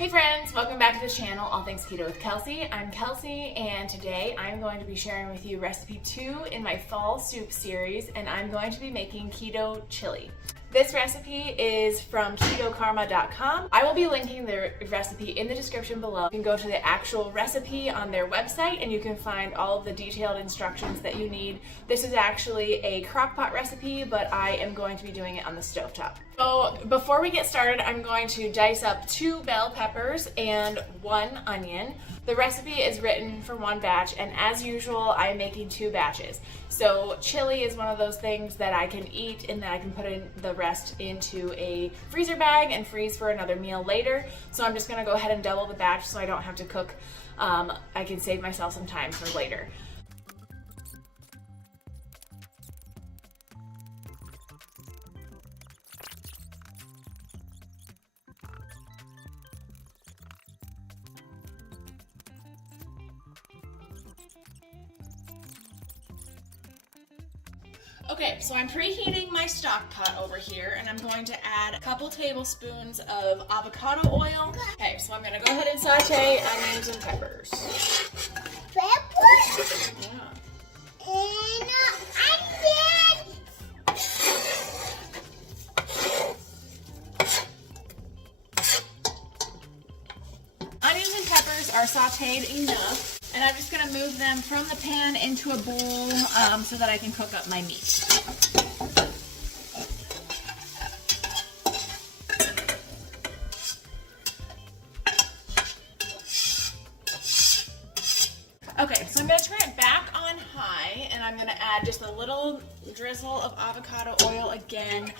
Hey friends, welcome back to the channel, All Things Keto with Kelsey. I'm Kelsey, and today I'm going to be sharing with you recipe 2 in my fall soup series, and I'm going to be making keto chili. This recipe is from ketokarma.com. I will be linking the recipe in the description below. You can go to the actual recipe on their website and you can find all of the detailed instructions that you need. This is actually a crock-pot recipe, but I am going to be doing it on the stovetop. So before we get started, I'm going to dice up 2 bell peppers and 1 onion. The recipe is written for 1 batch, and as usual, I'm making 2 batches. So chili is one of those things that I can eat and that I can put in the rest into a freezer bag and freeze for another meal later. So I'm just gonna go ahead and double the batch so I don't have to cook. I can save myself some time for later. Okay, so I'm preheating my stock pot over here, and I'm going to add a couple tablespoons of avocado oil. Okay, so I'm gonna go ahead and saute onions and peppers. Peppers? Yeah. And onions! Onions and peppers are sauteed enough, and I'm just gonna move them from the pan into a bowl so that I can cook up my meat. Okay, so I'm going to turn it back on high, and I'm going to add just a little drizzle of avocado oil again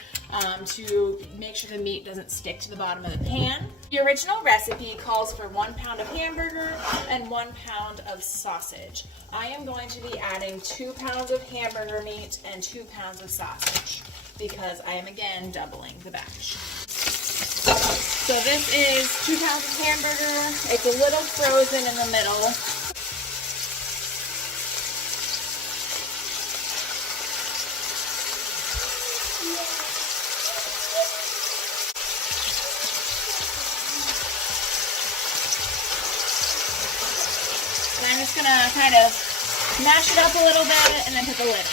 to make sure the meat doesn't stick to the bottom of the pan. The original recipe calls for 1 pound of hamburger and 1 pound of sausage. I am going to be adding 2 pounds of hamburger meat and 2 pounds of sausage because I am again doubling the batch. So this is 2 pounds of hamburger. It's a little frozen in the middle. I'm just gonna kind of mash it up a little bit and then put the lid on.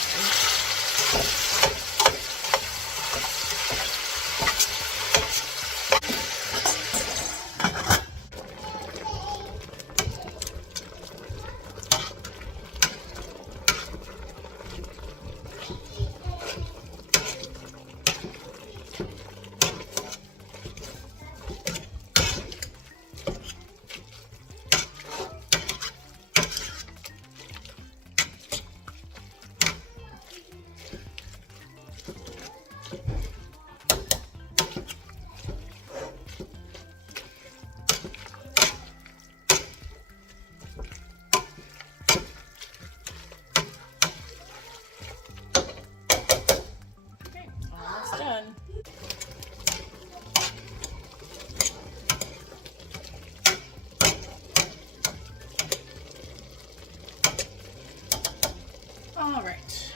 All right,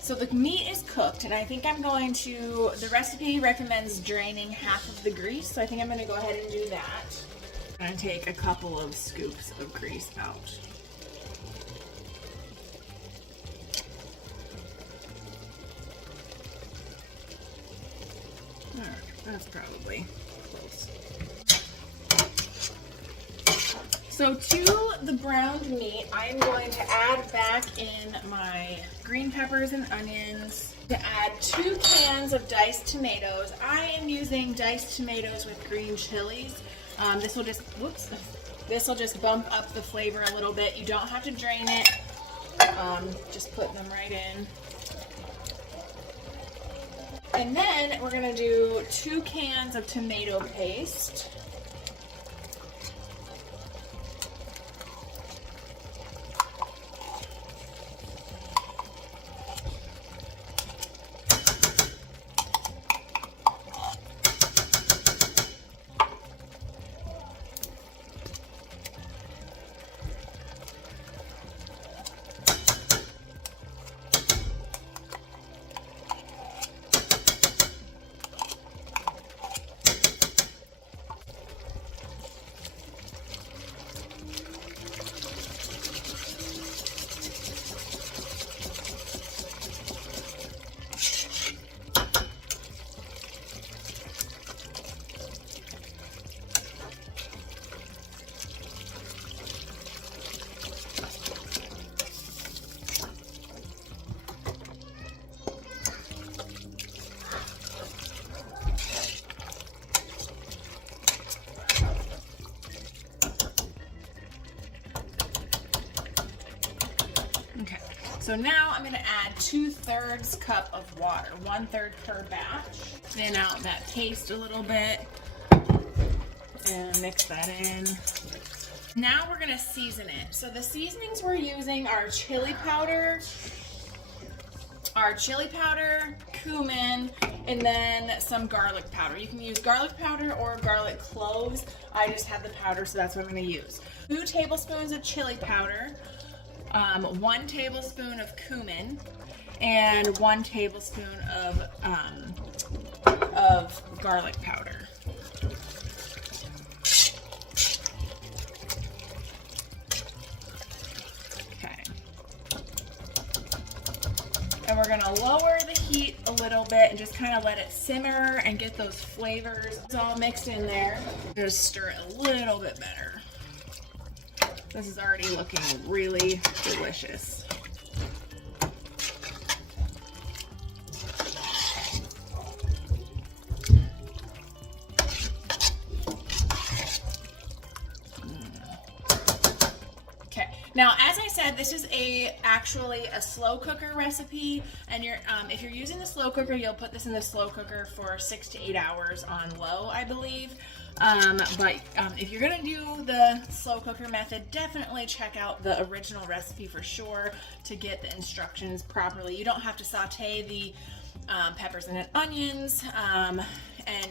so the meat is cooked, and I think I'm going to, the recipe recommends draining half of the grease, so I think I'm going to go ahead and do that. I'm going to take a couple of scoops of grease out. All right, that's probably close. So to the browned meat, I'm going to add back in my green peppers and onions, to add 2 cans of diced tomatoes. I am using diced tomatoes with green chilies. This will just bump up the flavor a little bit. You don't have to drain it. Just put them right in. And then we're gonna do 2 cans of tomato paste. So now I'm gonna add 2/3 cup of water, 1/3 per batch. Thin out that paste a little bit and mix that in. Now we're gonna season it. So the seasonings we're using are chili powder, cumin, and then some garlic powder. You can use garlic powder or garlic cloves. I just have the powder, so that's what I'm gonna use. 2 tablespoons of chili powder, 1 tablespoon of cumin, and 1 tablespoon of garlic powder. Okay. And we're gonna lower the heat a little bit and just kind of let it simmer and get those flavors all mixed in there. Just stir it a little bit better. This is already looking really delicious. Okay, now as I said, this is actually a slow cooker recipe, and if you're using the slow cooker, you'll put this in the slow cooker for 6 to 8 hours on low, I believe. But if you're gonna do the slow cooker method, definitely check out the original recipe for sure to get the instructions properly. You don't have to saute the peppers and onions, and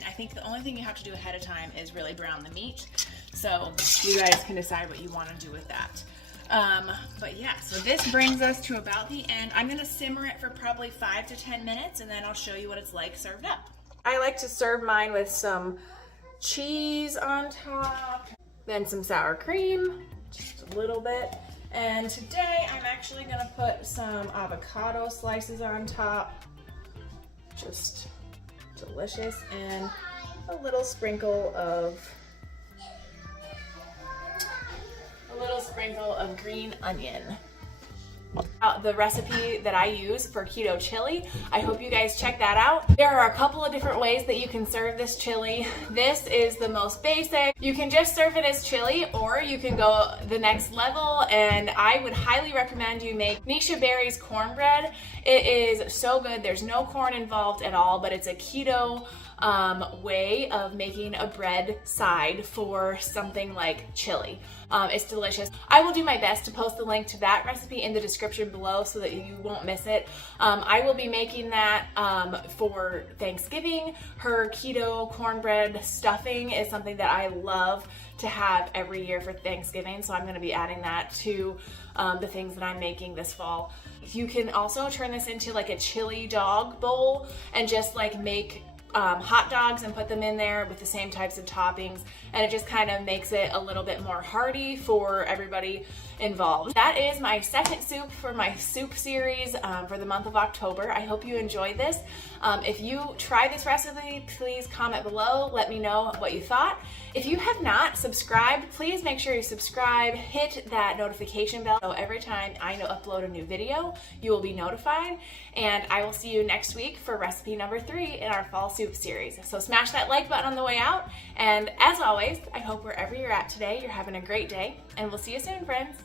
I think the only thing you have to do ahead of time is really brown the meat. So you guys can decide what you want to do with that. But yeah, so this brings us to about the end. I'm gonna simmer it for probably 5 to 10 minutes, and then I'll show you what it's like served up. I like to serve mine with some cheese on top, then some sour cream, just a little bit. And today I'm actually gonna put some avocado slices on top. Just delicious, and a little sprinkle of green onion. The recipe that I use for keto chili, I hope you guys check that out. There are a couple of different ways that you can serve this chili. This is the most basic. You can just serve it as chili, or you can go the next level, and I would highly recommend you make Neisha Berry's cornbread. It is so good. There's no corn involved at all, but it's a keto way of making a bread side for something like chili. It's delicious. I will do my best to post the link to that recipe in the description below so that you won't miss it. I will be making that for Thanksgiving. Her keto cornbread stuffing is something that I love to have every year for Thanksgiving, so I'm going to be adding that to the things that I'm making this fall. You can also turn this into like a chili dog bowl and just like make hot dogs and put them in there with the same types of toppings, and it just kind of makes it a little bit more hearty for everybody involved. That is my second soup for my soup series for the month of October. I hope you enjoyed this. If you try this recipe, please comment below. Let me know what you thought. If you have not subscribed, please make sure you subscribe, hit that notification bell so every time I upload a new video, you will be notified. And I will see you next week for recipe number 3 in our fall soup series. So smash that like button on the way out. And as always, I hope wherever you're at today, you're having a great day, and we'll see you soon, friends.